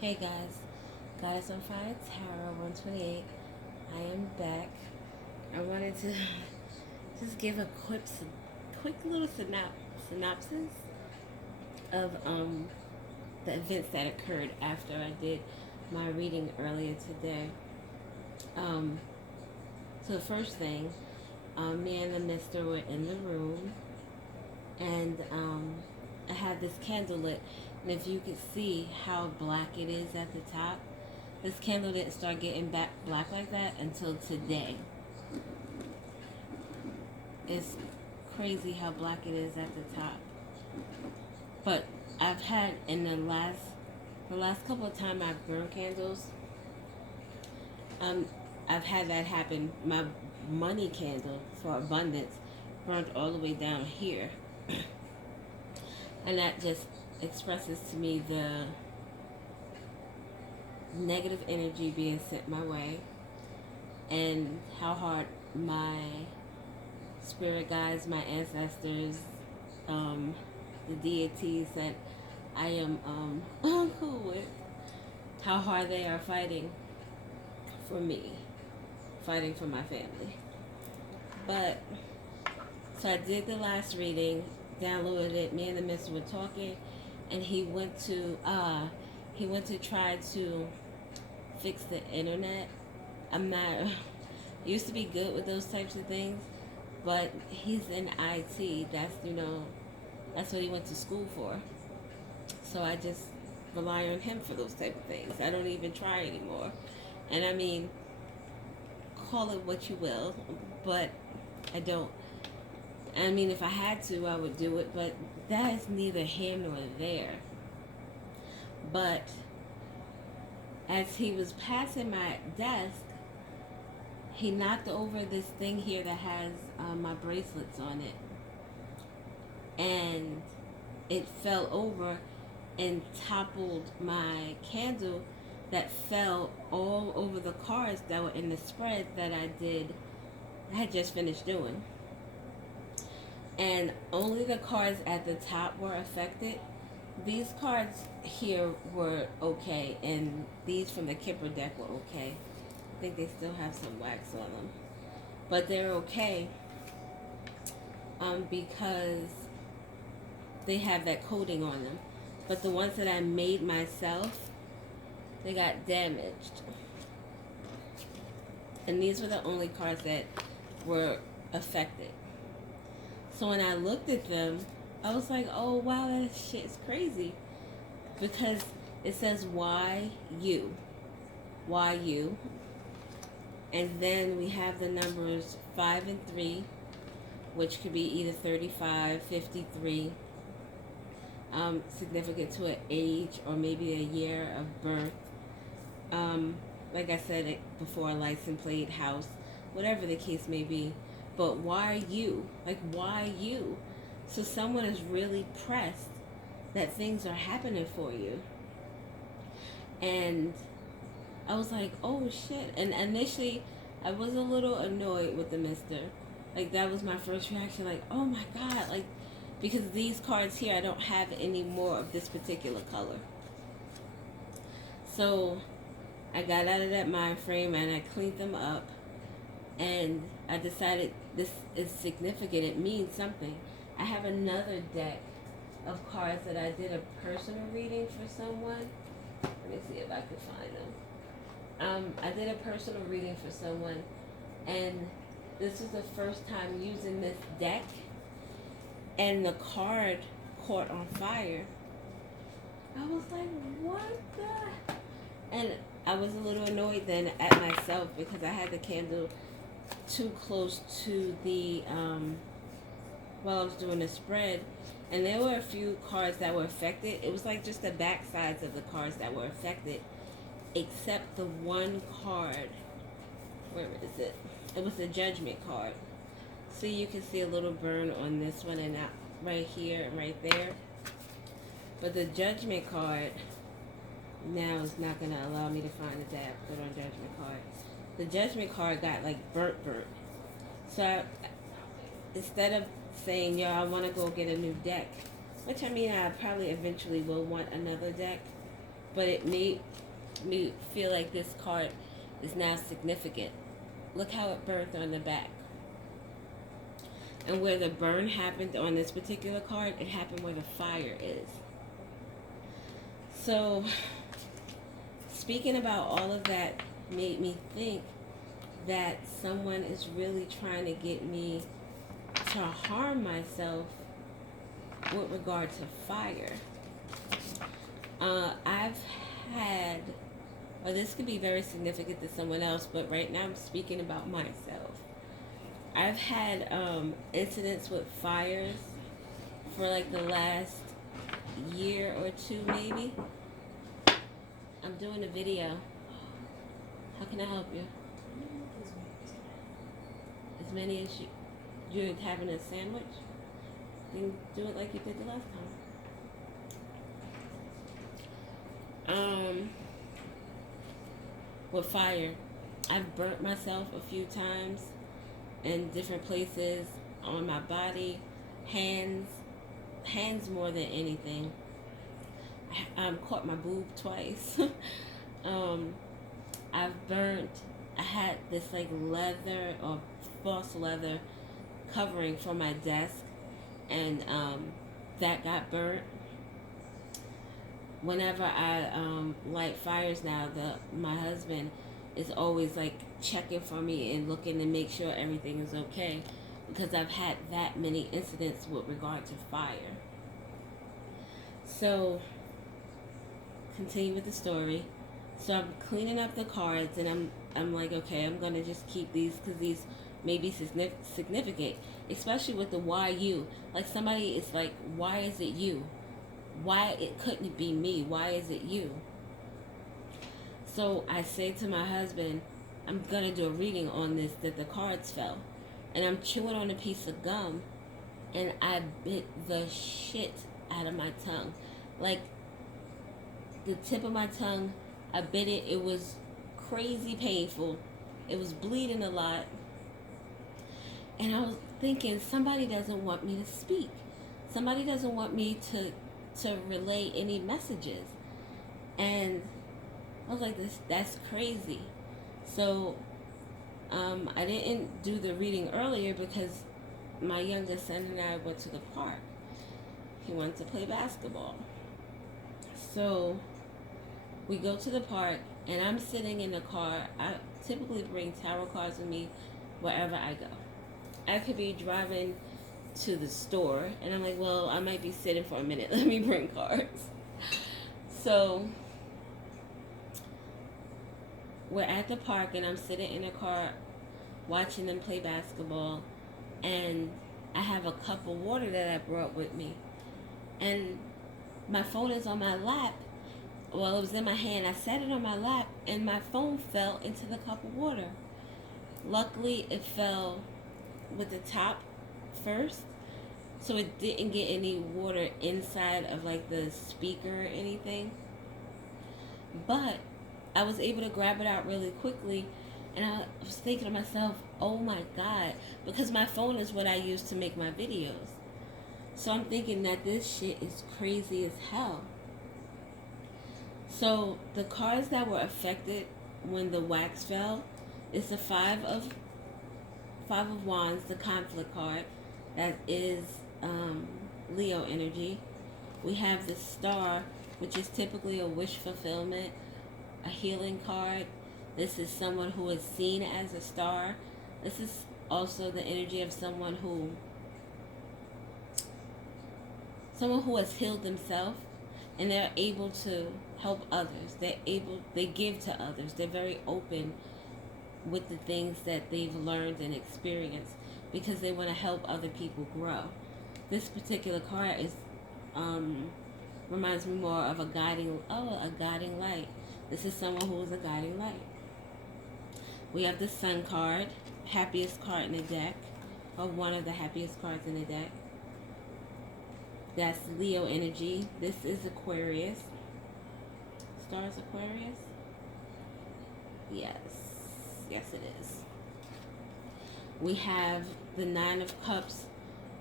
Hey guys, Goddess on Fire Tarot 128. I am back. I wanted to just give a quick little synopsis of the events that occurred after I did my reading earlier today. Um, so the first thing, me and the Mister were in the room, and I had this candle lit, and if you could see how black it is at the top, this candle didn't start getting back black like that until today. It's crazy how black it is at the top. But I've had in the last couple of times I've burned candles, um, I've had that happen. My money candle for abundance burned all the way down here, and that just expresses to me the negative energy being sent my way and how hard my spirit guides, my ancestors, the deities that I am cool with, how hard they are fighting for me, fighting for my family. But so I did the last reading, downloaded it. Me and the Mister were talking, and he went to try to fix the internet. I'm not used to be good with those types of things, but he's in IT. That's what he went to school for. So I just rely on him for those type of things. I don't even try anymore. And I mean, call it what you will, but I don't. I mean, if I had to, I would do it, but that is neither here nor there. But as he was passing my desk, he knocked over this thing here that has my bracelets on it. And it fell over and toppled my candle that fell all over the cards that were in the spread that I had just finished doing. And only the cards at the top were affected. These cards here were okay, and these from the Kipper deck were okay. I think they still have some wax on them, but they're okay because they have that coating on them. But the ones that I made myself, they got damaged. And these were the only cards that were affected. So when I looked at them, I was like, oh wow, that shit is crazy. Because it says why you. Why you. And then we have the numbers 5 and 3, which could be either 35, 53, significant to an age or maybe a year of birth. Like I said before, license plate, house, whatever the case may be. But why you? Like, why you? So someone is really pressed that things are happening for you. And I was like, oh shit. And initially, I was a little annoyed with the Mister. Like, that was my first reaction. Like, oh my God. Like, because these cards here, I don't have any more of this particular color. So I got out of that mind frame and I cleaned them up. And I decided this is significant. It means something. I have another deck of cards that I did a personal reading for someone. Let me see if I can find them. I did a personal reading for someone, and this was the first time using this deck, and the card caught on fire. I was like, what the? And I was a little annoyed then at myself because I had the candle too close to the while I was doing the spread, and there were a few cards that were affected. It was like just the back sides of the cards that were affected, except the one card. Where is it? It was the Judgment card. So you can see a little burn on this one and that right here and right there. But the Judgment card now is not going to allow me to find the tab. Put on Judgment card. The Judgment card got like burnt. So instead of saying, yo, I want to go get a new deck, which I mean, I probably eventually will want another deck, but it made me feel like this card is now significant. Look how it burnt on the back. And where the burn happened on this particular card, it happened where the fire is. So, speaking about all of that made me think that someone is really trying to get me to harm myself with regard to fire. I've had, or this could be very significant to someone else, but right now I'm speaking about myself. I've had incidents with fires for like the last year or two, maybe. I'm doing a video. How can I help you? As many as you're having a sandwich? Then do it like you did the last time. With fire, I've burnt myself a few times in different places on my body, hands more than anything. I caught my boob twice. I had this like leather or false leather covering for my desk, and that got burnt. Whenever I light fires now, my husband is always like checking for me and looking to make sure everything is okay, because I've had that many incidents with regard to fire. So, continue with the story. So I'm cleaning up the cards, and I'm like, okay, I'm gonna just keep these because these may be significant, especially with the why you. Like somebody is like, why is it you? Why couldn't it be me? Why is it you? So I say to my husband, I'm gonna do a reading on this, that the cards fell, and I'm chewing on a piece of gum, and I bit the shit out of my tongue, like the tip of my tongue. I bit it. It was crazy painful. It was bleeding a lot. And I was thinking, somebody doesn't want me to speak. Somebody doesn't want me to relay any messages. And I was like, that's crazy. So I didn't do the reading earlier because my youngest son and I went to the park. He wanted to play basketball. So we go to the park, and I'm sitting in the car. I typically bring tarot cards with me wherever I go. I could be driving to the store, and I'm like, well, I might be sitting for a minute. Let me bring cards. So we're at the park, and I'm sitting in the car watching them play basketball, and I have a cup of water that I brought with me. And my phone is on my lap. Well, it was in my hand. I set it on my lap, and my phone fell into the cup of water. Luckily, it fell with the top first, so it didn't get any water inside of like the speaker or anything. But I was able to grab it out really quickly, and I was thinking to myself, oh my God, because my phone is what I use to make my videos. So I'm thinking that this shit is crazy as hell. So the cards that were affected when the wax fell is the Five of Wands, the conflict card. That is Leo energy. We have the Star, which is typically a wish fulfillment, a healing card. This is someone who is seen as a star. This is also the energy of someone who has healed themselves, and they're able to help others. They give to others. They're very open with the things that they've learned and experienced because they want to help other people grow. This particular card is reminds me more of a guiding light. This is someone who is a guiding light. We have the Sun card, happiest card in the deck, or one of the happiest cards in the deck. That's Leo energy. This is Aquarius. Stars Aquarius? Yes, it is. We have the Nine of Cups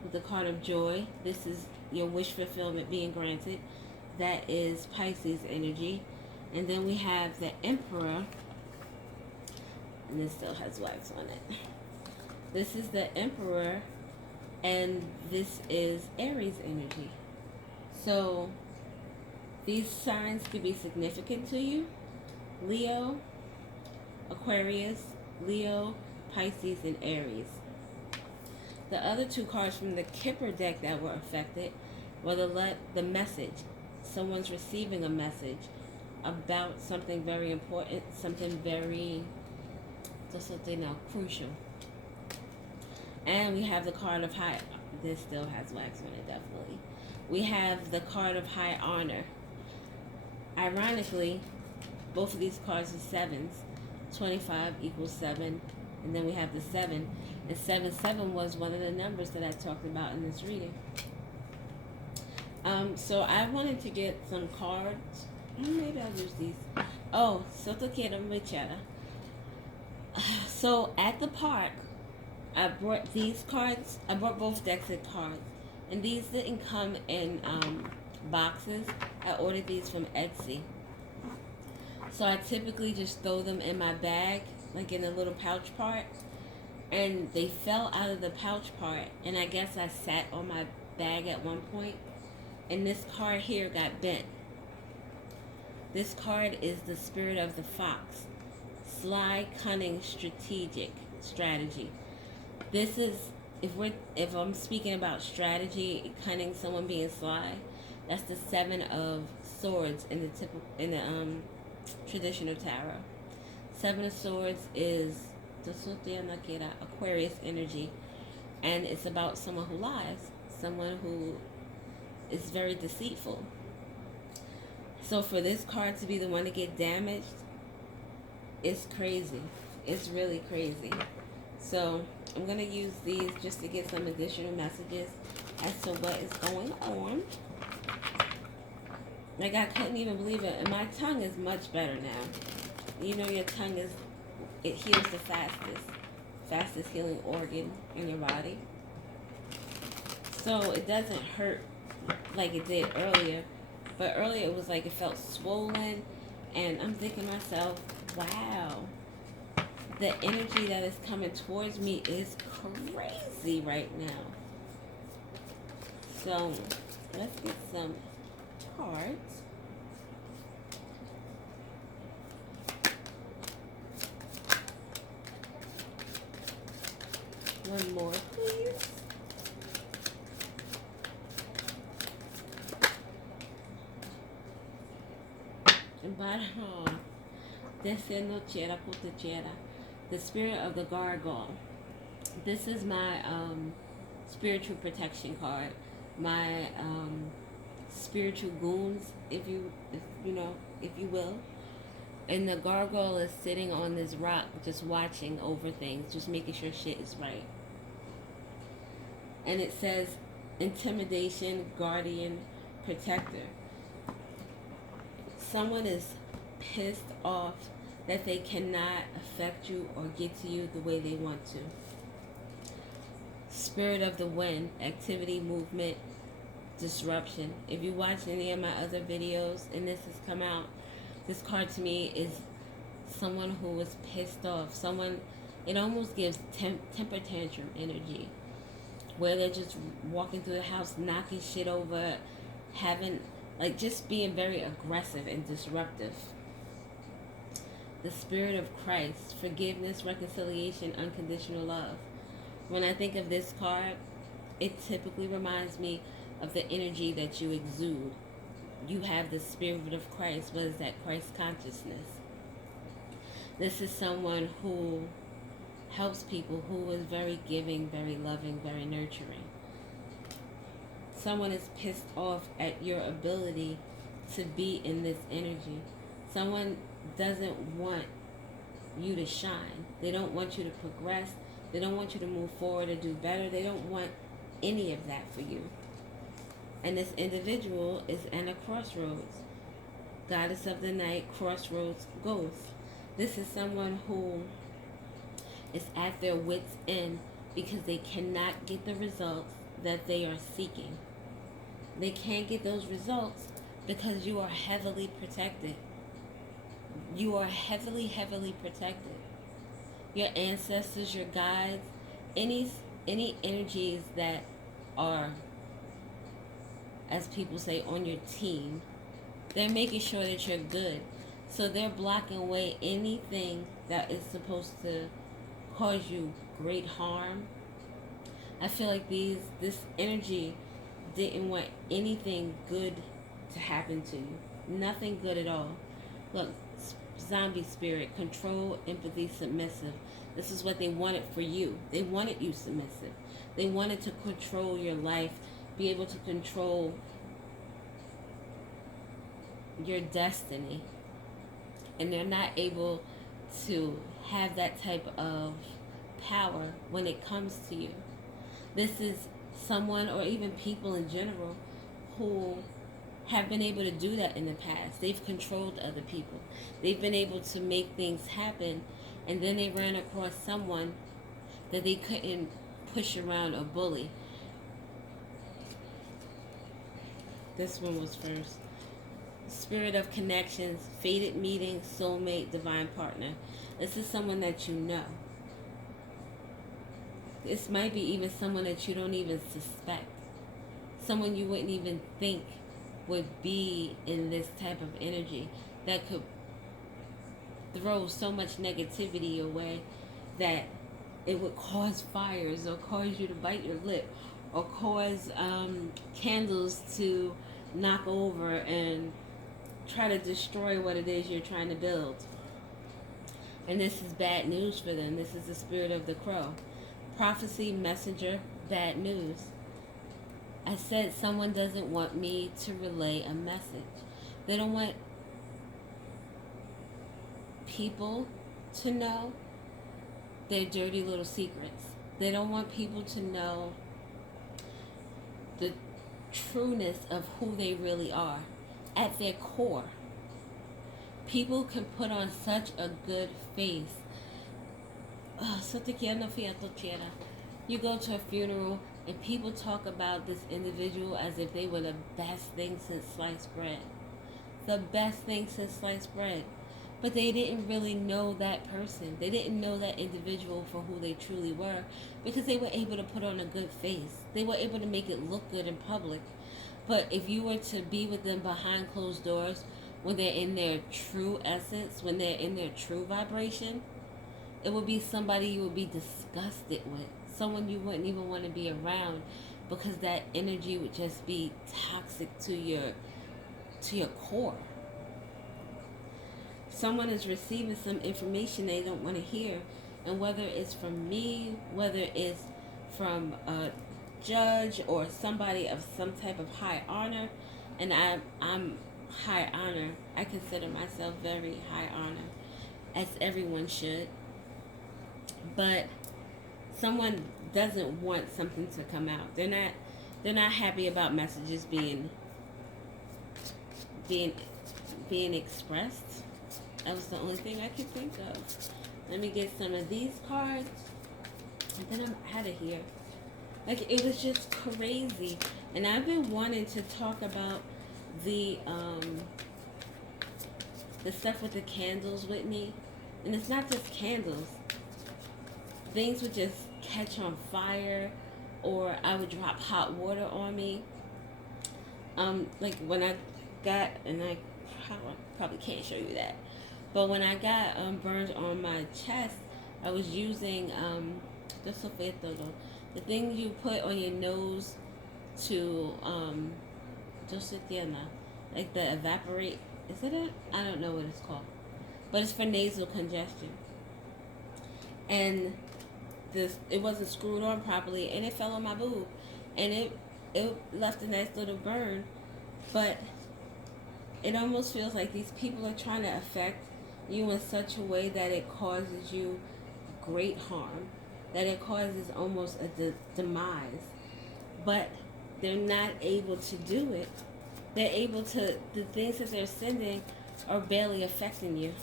with the card of joy. This is your wish fulfillment being granted. That is Pisces energy. And then we have the Emperor, and this still has wax on it. This is the Emperor, and this is Aries energy. So these signs could be significant to you. Leo, Aquarius, Leo, Pisces, and Aries. The other two cards from the Kipper deck that were affected were the message. Someone's receiving a message about something very important, something very crucial. And we have the card of high, this still has wax on it, definitely. We have the card of high honor. Ironically, both of these cards are sevens. 25 equals 7. And then we have the 7. And 7 was one of the numbers that I talked about in this reading. So I wanted to get some cards. Maybe I'll use these. Oh, Soto quiero mechera. So at the park, I brought these cards. I brought both decks of cards. And these didn't come in boxes. I ordered these from Etsy. So I typically just throw them in my bag, like in a little pouch part. And they fell out of the pouch part. And I guess I sat on my bag at one point. And this card here got bent. This card is the spirit of the fox. Sly, cunning, strategy. This is, if I'm speaking about strategy, cunning, someone being sly, that's the 7 of swords in the traditional tarot. 7 of swords is Aquarius energy, and it's about someone who lies, someone who is very deceitful. So for this card to be the one to get damaged, it's crazy. It's really crazy. So I'm going to use these just to get some additional messages as to what is going on. Like, I couldn't even believe it. And my tongue is much better now. You know, your tongue it heals the fastest healing organ in your body. So it doesn't hurt like it did earlier. But earlier it was like it felt swollen. And I'm thinking to myself, wow, the energy that is coming towards me is crazy right now. So let's get some cards. One more, please. The spirit of the gargoyle. This is my spiritual protection card. My spiritual goons, if you will. And the gargoyle is sitting on this rock, just watching over things, just making sure shit is right. And it says, intimidation, guardian, protector. Someone is pissed off that they cannot affect you or get to you the way they want to. Spirit of the wind, activity, movement, disruption. If you watch any of my other videos and this has come out, this card to me is someone who was pissed off. Someone, it almost gives temper tantrum energy, where they're just walking through the house, knocking shit over, just being very aggressive and disruptive. The spirit of Christ, forgiveness, reconciliation, unconditional love. When I think of this card, it typically reminds me of the energy that you exude. You have the spirit of Christ. What is that? Christ consciousness. This is someone who helps people, who is very giving, very loving, very nurturing. Someone is pissed off at your ability to be in this energy. Someone doesn't want you to shine. They don't want you to progress. They don't want you to move forward or do better. They don't want any of that for you. And this individual is in a crossroads. Goddess of the night, crossroads, ghost. This is someone who is at their wits' end because they cannot get the results that they are seeking. They can't get those results because you are heavily protected. You are heavily, heavily protected. Your ancestors, your guides, any any energies that are, as people say, on your team, they're making sure that you're good. So they're blocking away anything that is supposed to cause you great harm. I feel like this energy didn't want anything good to happen to you. Nothing good at all. Look, zombie spirit, control, empathy, submissive. This is what they wanted for you. They wanted you submissive. They wanted to control your life, be able to control your destiny. And they're not able to have that type of power when it comes to you. This is someone, or even people in general, who have been able to do that in the past. They've controlled other people. They've been able to make things happen, and then they ran across someone that they couldn't push around or bully. This one was first. Spirit of connections, fated meeting, soulmate, divine partner. This is someone that you know. This might be even someone that you don't even suspect. Someone you wouldn't even think would be in this type of energy, that could throw so much negativity away that it would cause fires, or cause you to bite your lip, or cause candles to knock over and try to destroy what it is you're trying to build. And this is bad news for them. This is the spirit of the crow. Prophecy, messenger, bad news. I said someone doesn't want me to relay a message. They don't want people to know their dirty little secrets. They don't want people to know the trueness of who they really are at their core. People can put on such a good face. You go to a funeral and people talk about this individual as if they were the best thing since sliced bread. The best thing since sliced bread. But they didn't really know that person. They didn't know that individual for who they truly were, because they were able to put on a good face. They were able to make it look good in public. But if you were to be with them behind closed doors, when they're in their true essence, when they're in their true vibration, it would be somebody you would be disgusted with. Someone you wouldn't even want to be around, because that energy would just be toxic to your core. Someone is receiving some information they don't want to hear, and whether it's from me, whether it's from a judge or somebody of some type of high honor, and I'm high honor. I consider myself very high honor, as everyone should. But someone doesn't want something to come out. They're not happy about messages being expressed. That was the only thing I could think of. Let me get some of these cards, and then I'm out of here. Like, it was just crazy. And I've been wanting to talk about the stuff with the candles with me. And it's not just candles. Things would just catch on fire, or I would drop hot water on me. Like when I got, and I probably can't show you that, but when I got burned on my chest, I was using the thing you put on your nose to like the evaporate. Is it? I don't know what it's called, but it's for nasal congestion. And it wasn't screwed on properly, and it fell on my boob, and it left a nice little burn. But it almost feels like these people are trying to affect you in such a way that it causes you great harm, that it causes almost a demise. But they're not able to do it. They're able to, the things that they're sending are barely affecting you.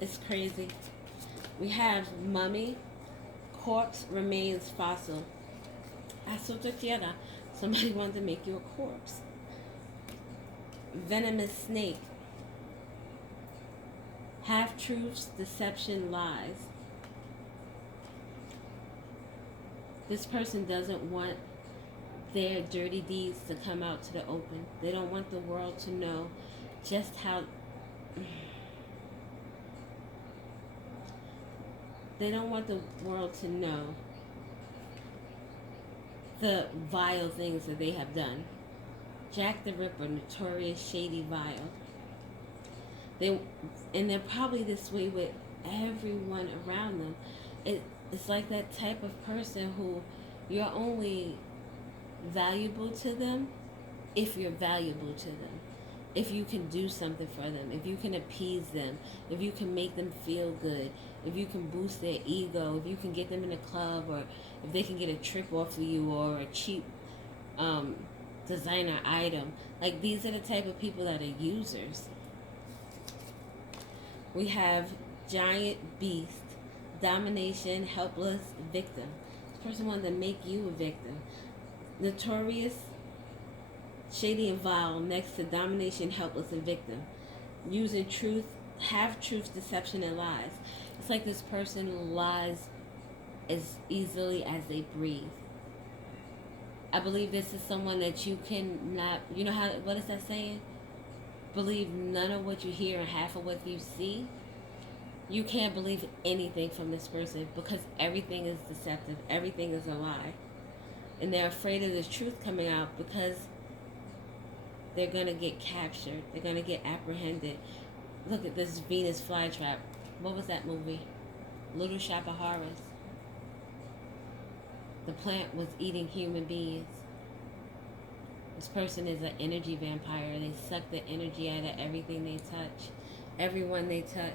It's crazy. We have mummy, corpse remains fossil. Somebody wanted to make you a corpse. Venomous snake. Half-truths, deception, lies. This person doesn't want their dirty deeds to come out to the open. They don't want the world to know just how... They don't want the world to know the vile things that they have done. Jack the Ripper, notorious, shady, vile. And they're probably this way with everyone around them. It's like that type of person who you're only valuable to them if you're valuable to them. If you can do something for them, if you can appease them, if you can make them feel good, if you can boost their ego, if you can get them in a club, or if they can get a trip off of you, or a cheap designer item. Like, these are the type of people that are users. We have giant beast, domination, helpless, victim. This person wanted to make you a victim. Notorious, shady, and vile, next to domination, helpless, and victim. Using truth, half-truth, deception, and lies. It's like this person lies as easily as they breathe. I believe this is someone that you cannot, you know how, what is that saying? Believe none of what you hear and half of what you see. You can't believe anything from this person because everything is deceptive. Everything is a lie. And they're afraid of the truth coming out because they're going to get captured. They're going to get apprehended. Look at this Venus flytrap. What was that movie? Little Shop of Horrors. The plant was eating human beings. This person is an energy vampire. They suck the energy out of everything they touch. Everyone they touch.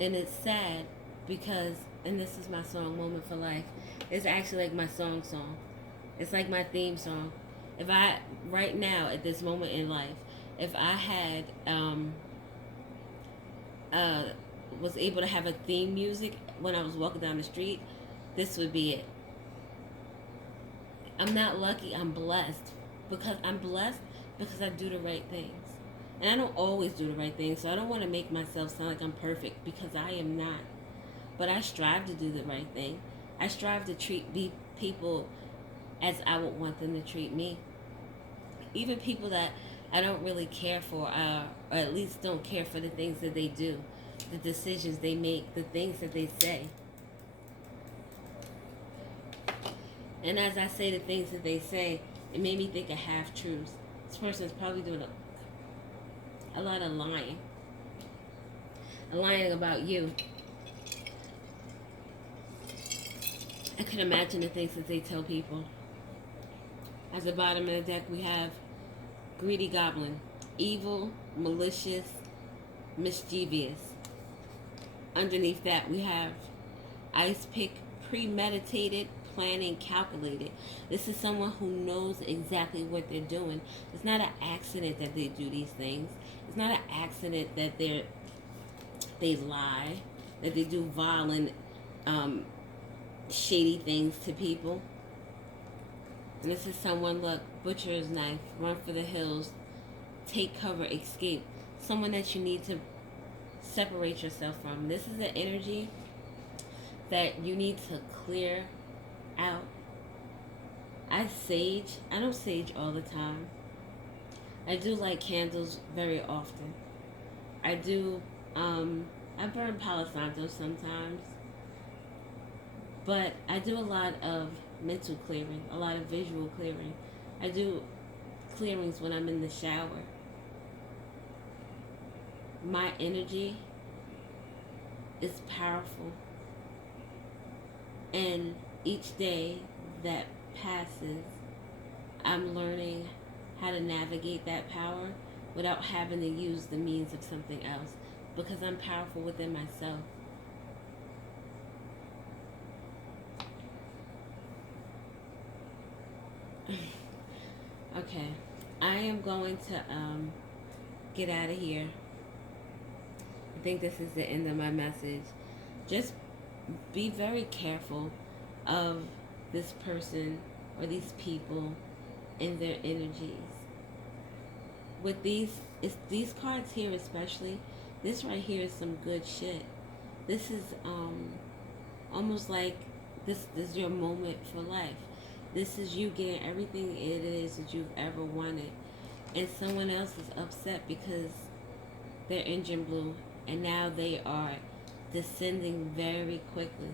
And it's sad because, and this is my song, Moment for Life. It's actually like my song. It's like my theme song. If I, right now, at this moment in life, if I had, was able to have a theme music when I was walking down the street, this would be it. I'm not lucky, I'm blessed. I'm blessed because I do the right things. And I don't always do the right things, so I don't want to make myself sound like I'm perfect because I am not. But I strive to do the right thing. I strive to treat people as I would want them to treat me. Even people that I don't really care for, or at least don't care for the things that they do, the decisions they make, the things that they say. And as I say the things that they say, it made me think of half-truths. This person is probably doing a lot of lying. Lying about you. I can imagine the things that they tell people. At the bottom of the deck, we have greedy goblin. Evil, malicious, mischievous. Underneath that, we have ice pick, premeditated, planning, calculated. This is someone who knows exactly what they're doing. It's not an accident that they do these things. It's not an accident that they lie, that they do violent, shady things to people. And this is someone, look, butcher's knife, run for the hills, take cover, escape. Someone that you need to separate yourself from. This is the energy that you need to clear out. I don't sage all the time. I do light candles very often. I do, I burn Palo Santo sometimes. But I do a lot of mental clearing, a lot of visual clearing. I do clearings when I'm in the shower. My energy is powerful. And each day that passes, I'm learning how to navigate that power without having to use the means of something else, because I'm powerful within myself. Okay, I am going to get out of here. I think this is the end of my message. Just be very careful of this person or these people and their energies. With these cards here especially, This right here is some good shit. This is almost like this is your moment for life. This is you getting everything it is that you've ever wanted. And someone else is upset because their engine blew and now they are descending very quickly.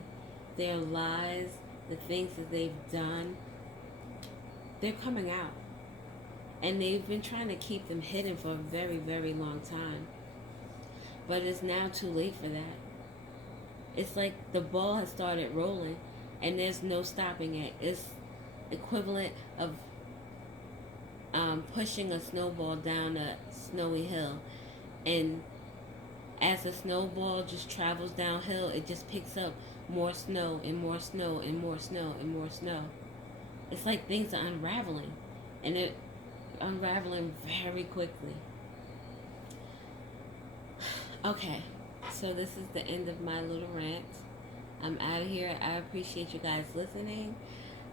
Their lies, the things that they've done, they're coming out. And they've been trying to keep them hidden for a very, very long time. But it's now too late for that. It's like the ball has started rolling and there's no stopping it. It's equivalent of pushing a snowball down a snowy hill. And as the snowball just travels downhill, it just picks up more snow and more snow and more snow and more snow. It's like things are unraveling. And they're unraveling very quickly. Okay, so this is the end of my little rant. I'm out of here. I appreciate you guys listening.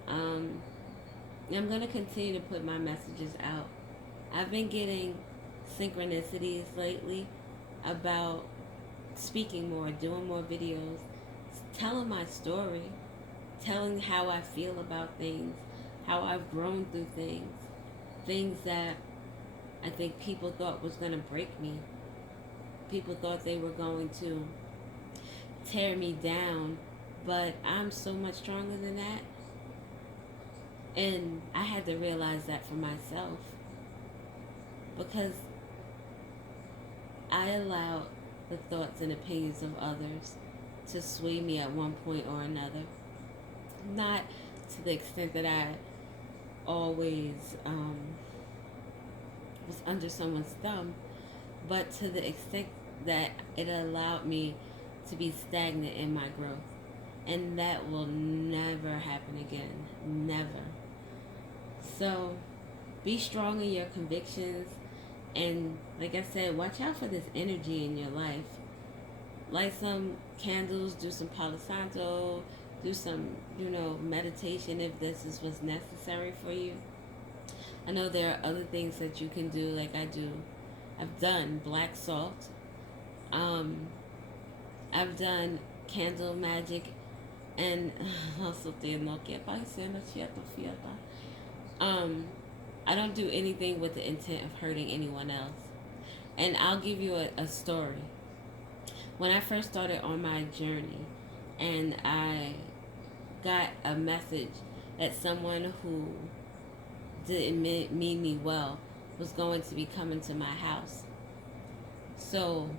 I'm going to continue to put my messages out. I've been getting synchronicities lately about speaking more, doing more videos, telling my story, telling how I feel about things, how I've grown through things that I think people thought was going to break me. People thought they were going to tear me down, but I'm so much stronger than that. And I had to realize that for myself, because I allowed the thoughts and opinions of others to sway me at one point or another. Not to the extent that I always was under someone's thumb, but to the extent that it allowed me to be stagnant in my growth. And that will never happen again. Never. So, be strong in your convictions. And like I said, watch out for this energy in your life. Light some candles, do some Palo Santo, do some, meditation if this is what's necessary for you. I know there are other things that you can do, like I do. I've done black salt. I've done candle magic, and I don't do anything with the intent of hurting anyone else. And I'll give you a story. When I first started on my journey, and I got a message that someone who didn't mean me well was going to be coming to my house. So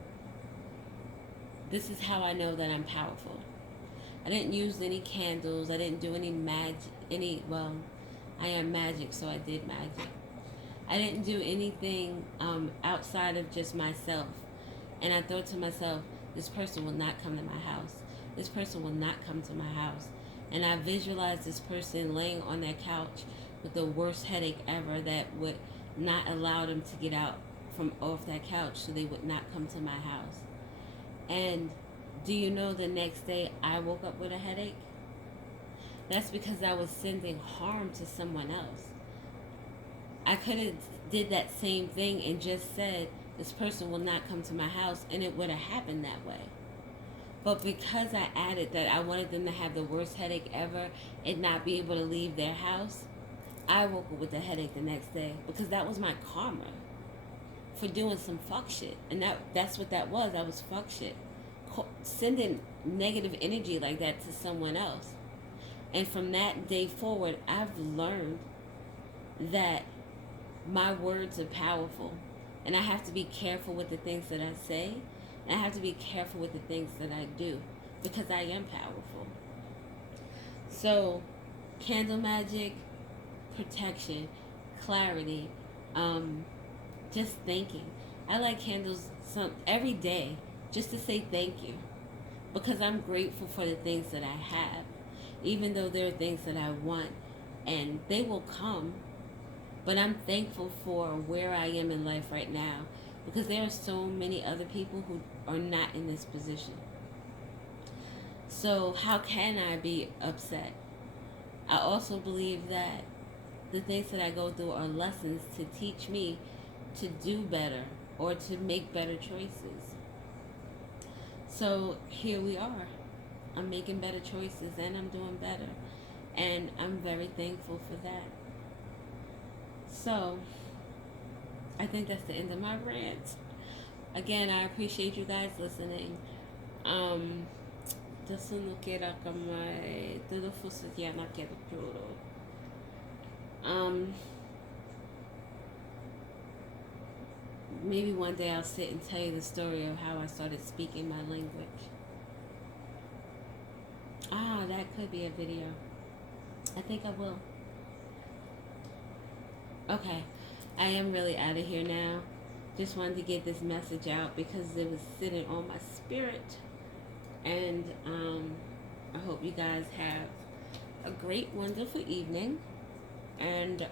this is how I know that I'm powerful. I didn't use any candles. I didn't do any I am magic, so I did magic. I didn't do anything outside of just myself. And I thought to myself, this person will not come to my house. This person will not come to my house. And I visualized this person laying on that couch with the worst headache ever that would not allow them to get out from off that couch, so they would not come to my house. And do you know the next day I woke up with a headache? That's because I was sending harm to someone else. I could have did that same thing and just said, this person will not come to my house, and it would have happened that way. But because I added that I wanted them to have the worst headache ever and not be able to leave their house, I woke up with a headache the next day, because that was my karma for doing some fuck shit. And that's what that was. I was fuck shit. Sending negative energy like that to someone else. And from that day forward, I've learned that my words are powerful. And I have to be careful with the things that I say. And I have to be careful with the things that I do, because I am powerful. So, candle magic, protection, clarity, just thinking. I light candles every day just to say thank you, because I'm grateful for the things that I have, even though there are things that I want, and they will come. But I'm thankful for where I am in life right now, because there are so many other people who are not in this position. So how can I be upset? I also believe that the things that I go through are lessons to teach me to do better or to make better choices. So here we are. I'm making better choices and I'm doing better. And I'm very thankful for that. So I think that's the end of my rant. Again, I appreciate you guys listening. Um, Adesso non quero mai tudo fosse dia na quero tudo. Um, Maybe one day I'll sit and tell you the story of how I started speaking my language. Ah, that could be a video. I think I will. Okay, I am really out of here now. Just wanted to get this message out because it was sitting on my spirit. And I hope you guys have a great, wonderful evening. And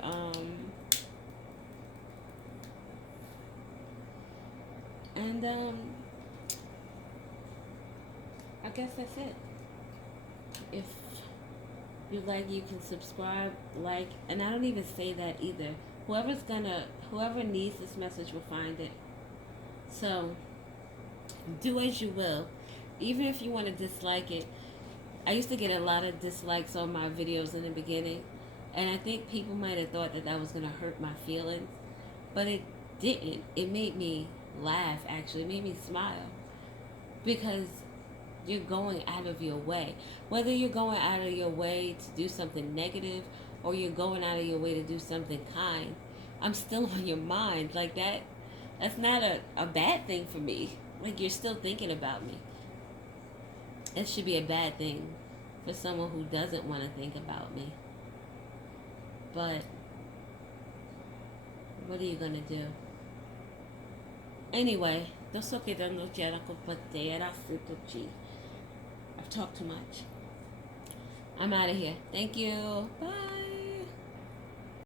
I guess that's it. If you like, you can subscribe, like, and I don't even say that either. Whoever needs this message will find it. So do as you will. Even if you want to dislike it. I used to get a lot of dislikes on my videos in the beginning, and I think people might have thought that that was going to hurt my feelings, but it didn't. It made me laugh, actually. It made me smile, because you're going out of your way. Whether you're going out of your way to do something negative or you're going out of your way to do something kind, I'm still on your mind. Like that's not a bad thing for me. Like, you're still thinking about me. It should be a bad thing for someone who doesn't want to think about me. But what are you going to do? Anyway, I've talked too much. I'm out of here. Thank you. Bye.